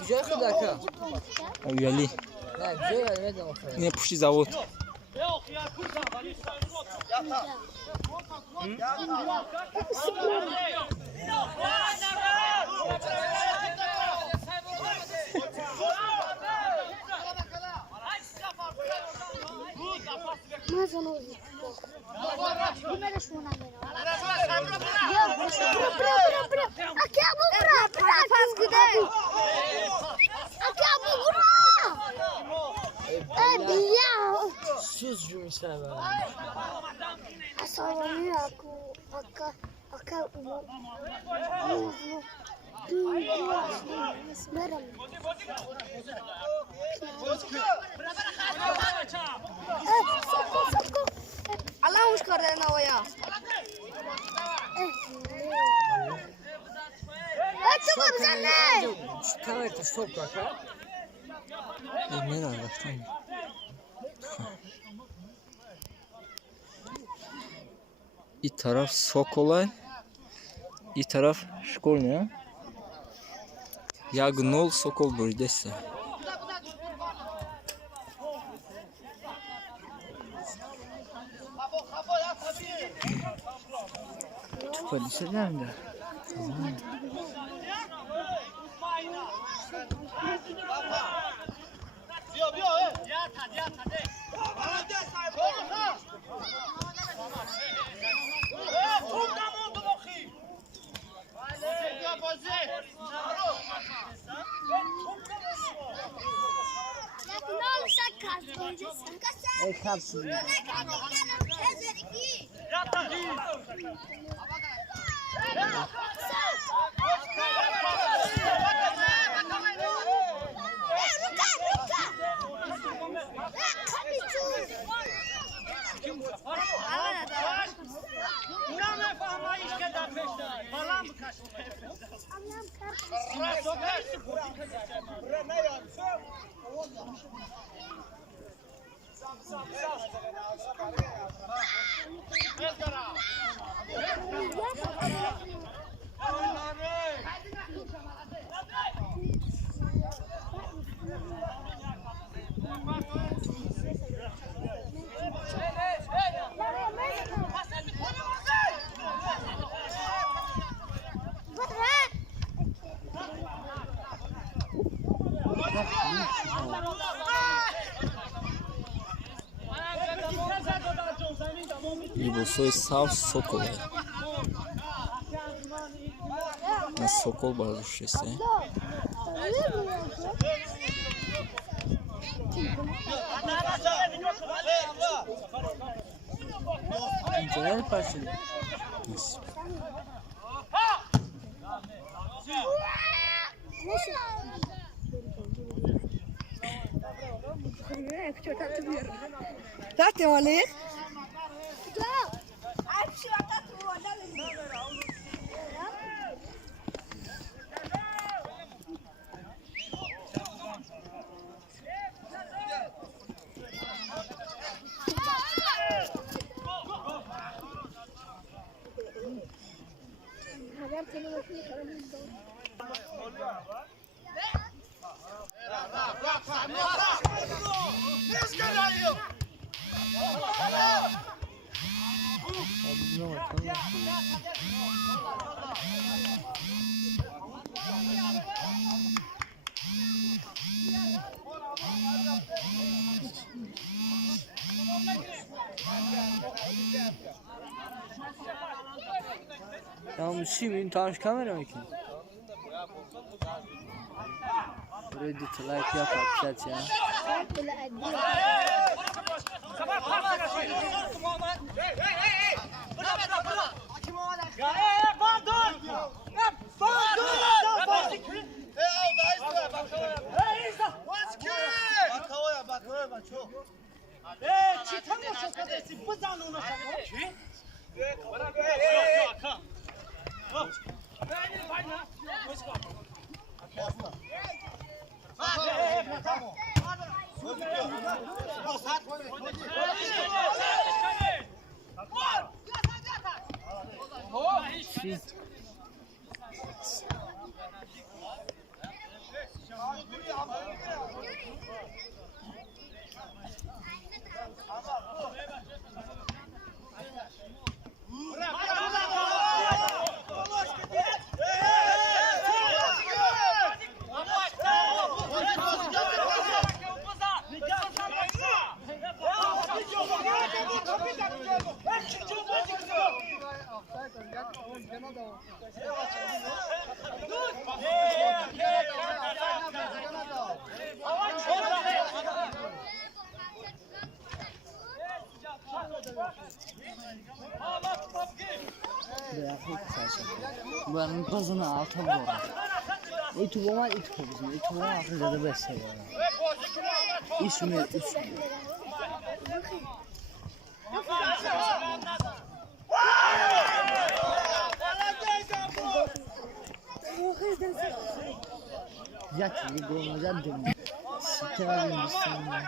güzel kudaka. Uyali. Ne güzel ne de olsa. Yine puşti zavod. Sus cümle be. Asallanıyor aka Allah hoş kardın havaya. Açma sen ne? Tamam stop kaka. Ne var baştan? Bir taraf Sokolay, bir taraf Şkolnya. Yagnol Sokol bölgesi. Polise nerede? Ey kapsın. Libosoy Sav Sokolay. Na Sokol barışçısı. Genel parçası. Zaten öyle. Ya musibin tanış kamera mı ki? Ready to like yap chat ya. Buranın tozunu alta vurur. İtubu var, itubu bizim. İtubu var, akılda da beş şey var. İsmi, ismi. Yat, bir golmaca dönüyor. Sikerim bir saniye.